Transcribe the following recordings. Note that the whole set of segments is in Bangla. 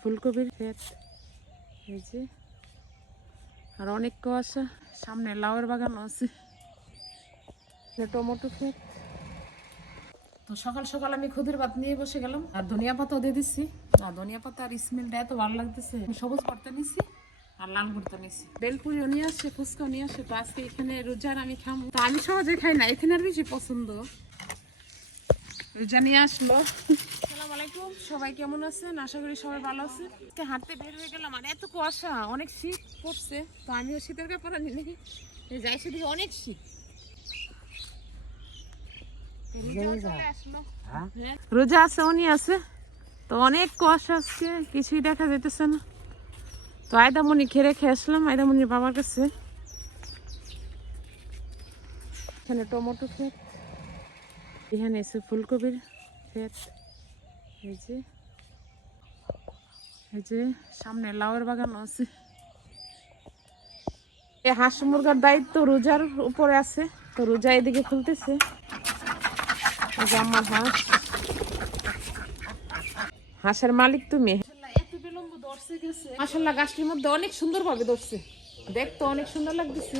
ফুলকপির ক্ষেত এই যে, আর অনেক কুয়াশা। সামনে লাউয়ের বাগান আছে, টমেটো ক্ষেত। তো সকাল সকাল আমি খুদের ভাত নিয়ে বসে গেলাম, আর ধনিয়া পাতাও দিয়ে দিচ্ছি। আর ধনিয়া পাতা আর স্মেলটা এত ভালো লাগতেছে। সবুজ ভর্তা নিচ্ছি আর লাল ভর্তা নিচ্ছি। বেলপুরিও নিয়ে আসছে, ফুচকাও নিয়ে আসছে। তো আজকে এখানে রোজার আমি খাবো, তো আমি সহজে খাই না, এখানে আর বেশি পছন্দ। রোজা নিয়ে আসলো। আসসালামু আলাইকুম, সবাই কেমন আছেন? আশা করি সবাই ভালো আছে। হাঁটতে বের হয়ে গেলাম, আর এত কুয়াশা, অনেক শীত পড়ছে। তো আমিও শীতের কাপড় নিয়ে যাই, সেদিকে অনেক শীত। রোজা আছে, উনি আছে, তো অনেক কুয়াশা আজকে, কিছুই দেখা যেতেছে না। তো আয়দামণি খেয়ে আসলাম আয়দামণির বাবার কাছে। এখানে টমেটো ক্ষেত, এখানে এসে ফুলকপির ক্ষেত। এই যে, এই যে সামনে লাউয়ের বাগান আছে। এই হাঁস মুরগার দায়িত্ব রোজার উপরে আছে, তো রোজা এদিকে খুলতেছে। আমার হাঁস, হাঁসের মালিক তুমি। এত বিলম্ব ধরছে গেছে, মাশাআল্লাহ গাছটির মধ্যে অনেক সুন্দর ভাবে ধরছে, দেখতে অনেক সুন্দর লাগতেছে।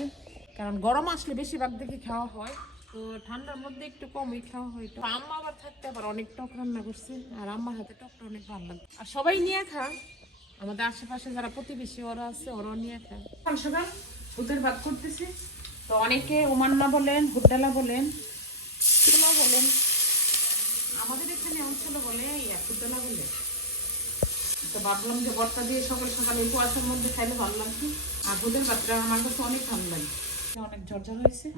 কারণ গরম আসলে বেশিরভাগ দেখে খাওয়া হয়, তো ঠান্ডার মধ্যে একটু কমই খাওয়া হয়। তো আম্মা আবার থাকতে আবার অনেক টক রান্না করছে, আর আম্মার হাতে টকটা অনেক ভালো লাগে। আর সবাই নিয়ে খায়, আমাদের আশেপাশে যারা প্রতিবেশী ওরা আছে, ওরাও নিয়ে খায়। সকাল সকাল ভূতের ভাত করতেছি। তো অনেকে ওমান্না বলেন, হুড্ডালা বলেন, ছোলা বলেন, আমাদের এখানে অঞ্চলে বলে হুড্ডালা বলে। তো ভাবলাম যে ভর্তা দিয়ে সকাল সকাল এই কুয়াশার মধ্যে খাইলে ভালো লাগছে। আর ভূতের ভাতটা আমার কাছে অনেক ভালো লাগে, অনেক ঝরঝর হয়েছে।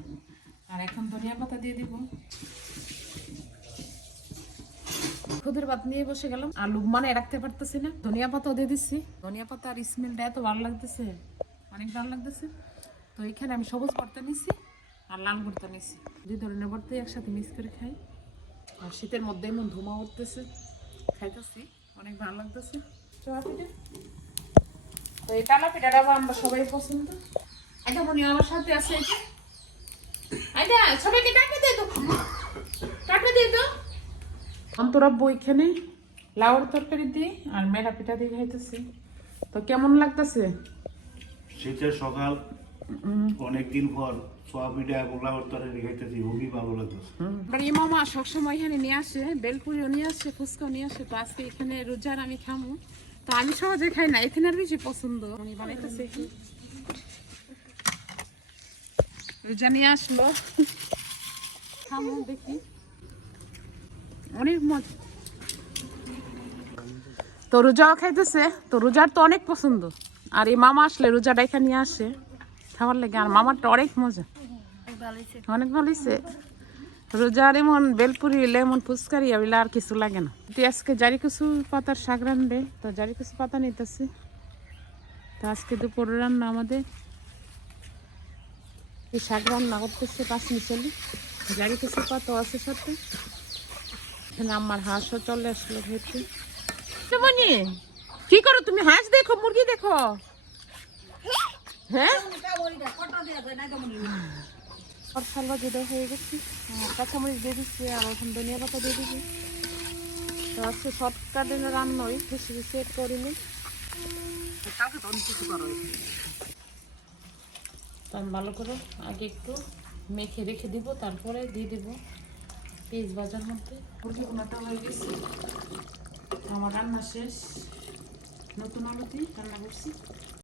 আর এখন ধনিয়া পাতা দিয়ে দিব। খুদের ভাত নিয়ে বসে গেলাম, আর লুকমানে রাখতে পারতেছি না, ধনিয়া পাতাও দিয়ে দিচ্ছি। ধনিয়া পাতা আর স্মেলটা এত ভালো লাগতেছে, অনেক ভালো লাগতেছে। তো এখানে আমি সবুজ ভর্তা নিচ্ছি আর লাল ভর্তা নিচ্ছি, দুই ধরনের ভর্তাই একসাথে মিক্স করে খাই। আর শীতের মধ্যে এমন ধুমা উঠতেছে, খাইতেছি, অনেক ভালো লাগতেছে। তো এই টালা পিঠাটা আমরা সবাই পছন্দ। এটা মনে আমার সাথে আছে, এটা সবাইকে টাকা দিয়ে দাও, টাকা দিয়ে দাও। অন্তরাব্বু এখানে লাউর তরকারি দিয়ে আর মেরা পিঠা দিয়ে খাইতেছি। তো কেমন লাগতেছে? শীতের সকাল, অনেকদিন পর সোয়া পিঠা এবং লাউর তরকারি খাইতেছি, খুবই ভালো লাগতেছে। মামা সবসময় এখানে নিয়ে আসে, বেলপুরিও নিয়ে আসে, ফুচকাও নিয়ে আসে। তো আজকে এখানে রোজার আমি খামো, তো আমি সহজে খাই না, এখানে আর বেশি পছন্দ। আমি বানাইতেছি, রোজা নিয়ে আসলো, খামো দেখি, অনেক মজা। তো রোজাও খাইতেছে, তো রোজার তো অনেক পছন্দ। আর এই মামা আসলে রোজাটা এখানে নিয়ে আসে খাবার লাগে, আর মামারটা অনেক মজা, অনেক ভালো হয়েছে। রোজার এমন বেলপুরি হইলে, এমন ফুচকারি হইলে আর কিছু লাগে না। আজকে জারি কচু পাতার শাক রান্ধবে, তো জারি কচু পাতা নিতেছে। তো আজকে দুপুর রান্না আমাদের এই শাক রান্না করতেছে পাঁচ মিশালি, জারি কচু পাতাও আছে সাথে। এখানে আমার হাঁসও চলে আসলো খেতে। কি করো তুমি? হাঁস দেখো, মুরগি দেখো? হ্যাঁ, হয়ে গেছে, কাঁচামরিচ দিয়ে দিচ্ছি, আর এখন ধনিয়া পাতা দিয়ে দিচ্ছি। তো আজকে শর্টকাটে রান্নাই, বেশি সেট করিনি। তো আমি ভালো করে আগে একটু মেখে রেখে দিব, তারপরে দিয়ে দিব পেঁয়াজ ভাজার মধ্যে। মুরগি ভুনাটা হয়ে গেছে, আমার রান্না শেষ। নতুন আলু দিয়ে রান্না করছি।